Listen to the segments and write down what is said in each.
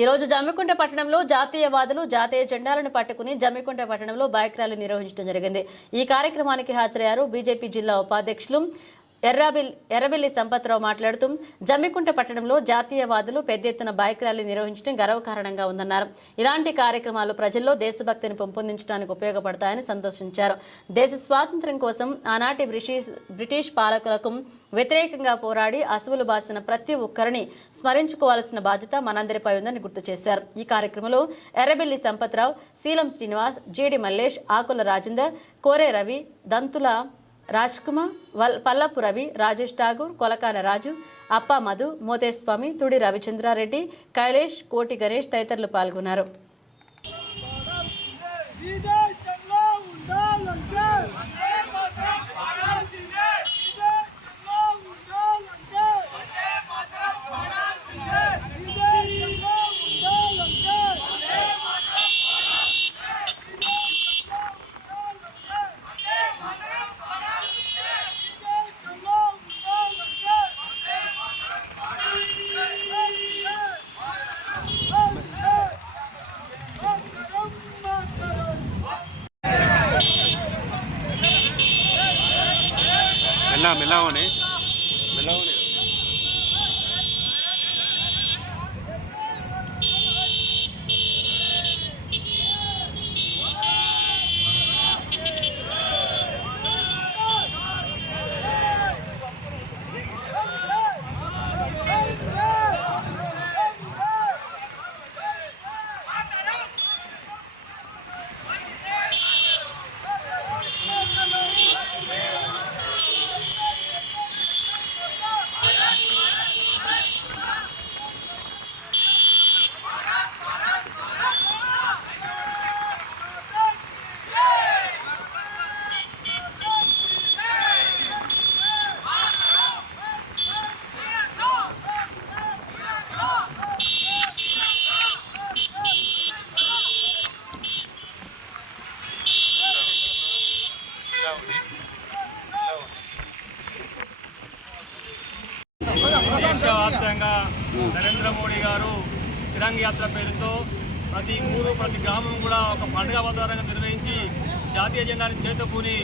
ఈరోజు జమ్మికుంట పట్టణంలో జాతీయవాదులు జాతీయ జెండాలను పట్టుకుని జమ్మికుంట పట్టణంలో బైక్ ర్యాలీ నిర్వహించడం జరిగింది। ఈ కార్యక్రమానికి హాజరయ్యారు బీజేపీ జిల్లా ఉపాధ్యక్షులు ఎర్రబెల్లి సంపత్రావు మాట్లాడుతూ జమ్మికుంట పట్టణంలో జాతీయవాదులు పెద్ద ఎత్తున బైక్ ర్యాలీ నిర్వహించడం గర్వకారణంగా ఉందన్నారు। ఇలాంటి కార్యక్రమాలు ప్రజల్లో దేశభక్తిని పెంపొందించడానికి ఉపయోగపడతాయని సంతోషించారు। దేశ స్వాతంత్ర్యం కోసం ఆనాటి బ్రిటిష్ పాలకులకు వ్యతిరేకంగా పోరాడి అసువులు బాసిన ప్రతి ఒక్కరిని స్మరించుకోవాల్సిన బాధ్యత మనందరిపై ఉందని గుర్తు చేశారు। ఈ కార్యక్రమంలో ఎర్రబెల్లి సంపత్రావు, శీలం శ్రీనివాస్, జీడి మల్లేష్, ఆకుల రాజేందర్, కోరే రవి, దంతుల రాజ్ కుమార్, పల్లపు రవి, రాజేష్ ఠాగూర్, కొలకాన రాజు, అప్ప మధు, మోతేస్వామి, తుడి రవిచంద్రారెడ్డి, కైలేష్, కోటి గణేష్ తదితరులు పాల్గొన్నారు। मिलाओ దేశవ్యాప్తంగా నరేంద్ర మోడీ గారు తిరంగ యాత్ర పేరుతో ప్రతి ఊరు ప్రతి గ్రామం కూడా ఒక పండుగ వాతావరణంగా నిర్వహించి జాతీయ జెండాని చేతపూని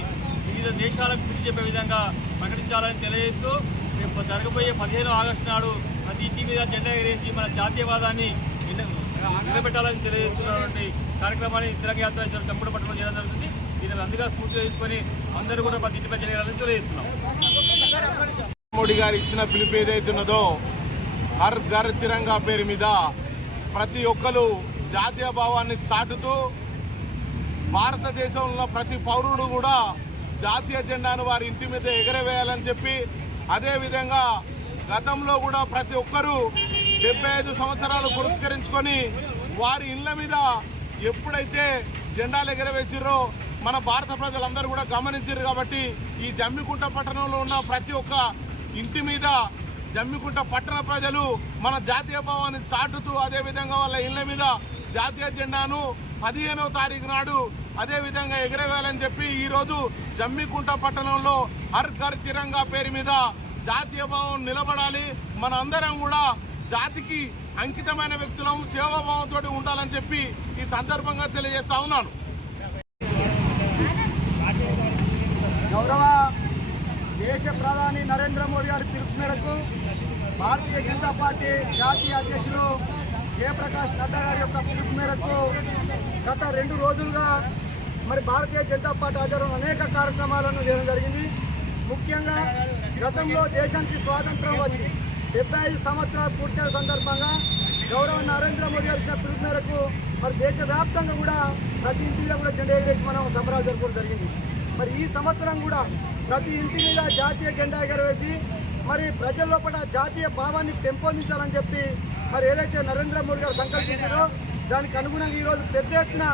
వివిధ దేశాలకు గుర్తు చెప్పే విధంగా ప్రకటించాలని తెలియజేస్తూ రేపు జరగబోయే 15 ఆగస్టు నాడు ప్రతి ఇంటి మీద జెండా ఎగరేసి మన జాతీయవాదాన్ని నిలబెట్టాలని తెలియజేస్తున్నటువంటి కార్యక్రమాన్ని తిరంగ యాత్ర జమ్మికుంట పట్టణంలో చేయడం జరుగుతుంది। దీనిని అందుగా స్ఫూర్తిగా తీసుకొని అందరూ కూడా ప్రతి ఇంటిపై జరగాలని తెలియజేస్తున్నాం। మోడీ గారు ఇచ్చిన పిలుపు ఏదైతున్నదో హర్ ఘర్ తిరంగా పేరు మీద ప్రతి ఒక్కరు జాతీయ భావాన్ని చాటుతూ భారతదేశంలో ప్రతి పౌరుడు కూడా జాతీయ జెండాను వారి ఇంటి మీద ఎగరవేయాలని చెప్పి, అదేవిధంగా గతంలో కూడా ప్రతి ఒక్కరూ 75 సంవత్సరాలు పురస్కరించుకొని వారి ఇళ్ల మీద ఎప్పుడైతే జెండాలు ఎగరవేసిరో మన భారత ప్రజలందరూ కూడా గమనించారు। కాబట్టి ఈ జమ్మికుంట పట్టణంలో ఉన్న ప్రతి ఒక్క ఇంటి మీద జమ్మికుంట పట్టణ ప్రజలు మన జాతీయ భావాన్ని చాటుతూ అదేవిధంగా వాళ్ళ ఇళ్ల మీద జాతీయ జెండాను 15వ తారీఖు నాడు అదేవిధంగా ఎగరవేయాలని చెప్పి ఈరోజు జమ్మికుంట పట్టణంలో హర్ ఘర్ తిరంగా పేరు మీద జాతీయ భావం నిలబడాలి, మన అందరం కూడా జాతికి అంకితమైన వ్యక్తులం, సేవాభావంతో ఉండాలని చెప్పి ఈ సందర్భంగా తెలియజేస్తా ఉన్నాను। గౌరవ దేశ ప్రధాని నరేంద్ర మోడీ గారి పిలుపు మేరకు భారతీయ జనతా పార్టీ జాతీయ అధ్యక్షులు జయప్రకాష్ నడ్డా గారి యొక్క పిలుపు మేరకు గత 2 రోజులుగా భారతీయ జనతా పార్టీ ఆధ్వర్యంలో అనేక కార్యక్రమాలను చేయడం జరిగింది। ముఖ్యంగా గతంలో దేశానికి స్వాతంత్రం వచ్చి 75 సంవత్సరాలు పూర్తయిన సందర్భంగా గౌరవ నరేంద్ర మోడీ గారి పిలుపు మేరకు దేశవ్యాప్తంగా కూడా ప్రతి ఇంటి మీద కూడా జెండా ఎగరేసి మనం సంబరాలు జరుపుకోవడం జరిగింది। ఈ సంవత్సరం కూడా ప్రతి ఇంటి మీద జాతీయ జెండా ఎగరవేసి ప్రజల లోపల జాతీయ భావాన్ని పెంపొందించాలని చెప్పి ఏదైతే నరేంద్ర మోడీ గారు సంకల్పించారో దానికి అనుగుణంగా ఈరోజు పెద్ద ఎత్తున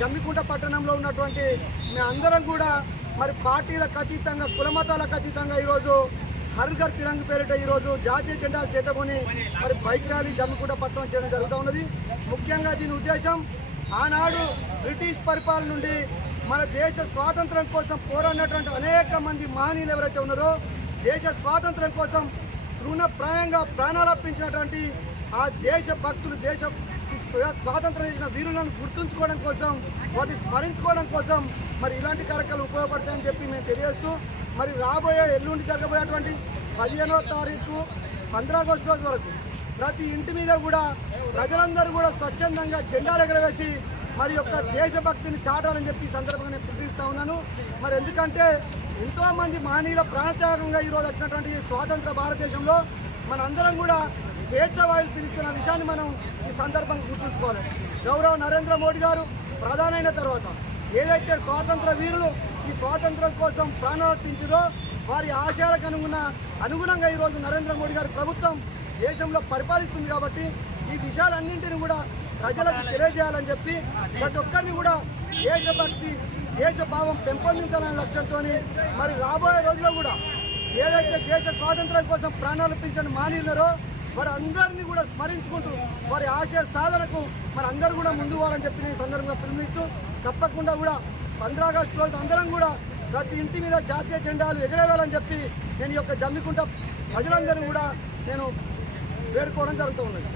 జమ్మికుంట పట్టణంలో ఉన్నటువంటి మేమందరం కూడా పార్టీలకు అతీతంగా కులమతాలకు అతీతంగా ఈరోజు హర్ ఘర్ తిరంగ పేరిట ఈరోజు జాతీయ జెండాలు చేతకొని బైక్ ర్యాలీ జమ్మికుంట పట్టణం చేయడం జరుగుతూ ఉన్నది। ముఖ్యంగా దీని ఉద్దేశం ఆనాడు బ్రిటిష్ పరిపాలన నుండి మన దేశ స్వాతంత్రం కోసం పోరాడినటువంటి అనేక మంది మహనీయులు ఎవరైతే ఉన్నారో దేశ స్వాతంత్రం కోసం తృణప్రాయంగా ప్రాణాలర్పించినటువంటి ఆ దేశ భక్తులు స్వాతంత్రం చేసిన వీరులను గుర్తుంచుకోవడం కోసం, వాటిని స్మరించుకోవడం కోసం మరి ఇలాంటి కార్యక్రమాలు ఉపయోగపడతాయని చెప్పి మేము తెలియజేస్తూ, మరి రాబోయే ఎల్లుండి జరగబోయేటువంటి 15వ తారీఖు 15 ఆగస్టు రోజు వరకు ప్రతి ఇంటి మీద కూడా ప్రజలందరూ కూడా స్వచ్ఛందంగా జెండాలు ఎగరవేసి మరి యొక్క దేశభక్తిని చాటాలని చెప్పి ఈ సందర్భంగా నేను పిలుపునిస్తా ఉన్నాను. మరి ఎందుకంటే ఎంతోమంది మహనీయుల ప్రాణత్యాగంగా ఈరోజు వచ్చినటువంటి స్వాతంత్ర భారతదేశంలో మనందరం కూడా స్వేచ్ఛ వాయులు పిలుస్తున్న విషయాన్ని మనం ఈ సందర్భంగా గుర్తుంచుకోవాలి. గౌరవ నరేంద్ర మోడీ గారు ప్రధాని అయిన తర్వాత ఏదైతే స్వాతంత్ర వీరులు ఈ స్వాతంత్రం కోసం ప్రాణార్పించారో వారి ఆశయాలకు అనుగుణంగా ఈరోజు నరేంద్ర మోడీ గారి ప్రభుత్వం దేశంలో పరిపాలిస్తుంది. కాబట్టి ఈ విషయాలన్నింటినీ కూడా ప్రజలకు తెలియజేయాలని చెప్పి ప్రతి ఒక్కరిని కూడా దేశభక్తి దేశభావం పెంపొందించాలనే లక్ష్యంతో మరి రాబోయే రోజుల్లో కూడా ఏదైతే దేశ స్వాతంత్రం కోసం ప్రాణార్పించిన మహనీయులరో వారి అందరినీ కూడా స్మరించుకుంటూ వారి ఆశయ సాధనకు మరి అందరూ కూడా ముందు పోవాలని చెప్పి నేను సందర్భంగా పిలుపునిస్తూ తప్పకుండా కూడా 15 ఆగస్టు రోజు అందరం కూడా ప్రతి ఇంటి మీద జాతీయ జెండాలు ఎగరేయాలని చెప్పి నేను ఈ యొక్క జమ్మికుంట ప్రజలందరినీ కూడా నేను వేడుకోవడం జరుగుతూ ఉన్నది.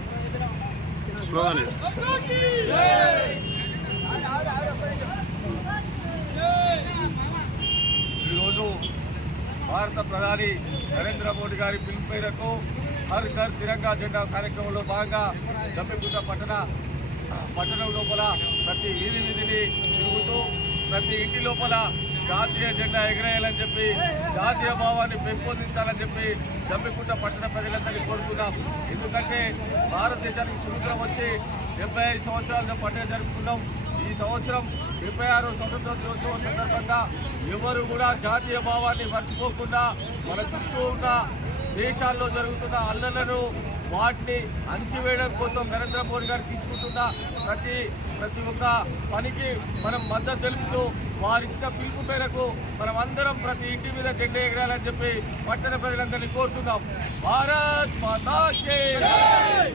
ఈరోజు భారత ప్రధాని నరేంద్ర మోడీ గారి పిలుపు మేరకు హర్ ఘర్ తిరంగా జెండా కార్యక్రమంలో భాగంగా జమ్మికుంట పట్టణం లోపల ప్రతి వీధిని తిరుగుతూ ప్రతి ఇంటి లోపల జాతీయ జెండా ఎగరేయాలని చెప్పి జాతీయ భావాన్ని పెంపొందించాలని చెప్పి జమ్మికుంట పట్టణ ప్రజలందరినీ కోరుతున్నాం. ఎందుకంటే భారతదేశానికి స్వతంత్రం వచ్చి 75 సంవత్సరాల పండుగ జరుపుకున్నాం. ఈ సంవత్సరం 76వ స్వతంత్ర దినోత్సవం సందర్భంగా ఎవరు కూడా జాతీయ భావాన్ని మర్చిపోకుండా మన చుట్టూ ఉన్న దేశాల్లో జరుగుతున్న అల్లలను వాటిని అణిచివేయడం కోసం నరేంద్ర మోడీ గారు తీసుకుంటున్న ప్రతి ఒక్క పనికి మనం మద్దతు తెలుపుతూ వారిచ్చిన పిలుపు మేరకు మనం అందరం ప్రతి ఇంటి మీద జెండా ఎగరాలని చెప్పి పట్టణ ప్రజలందరినీ కోరుతున్నాం. భారత్ మాతా కీ జై.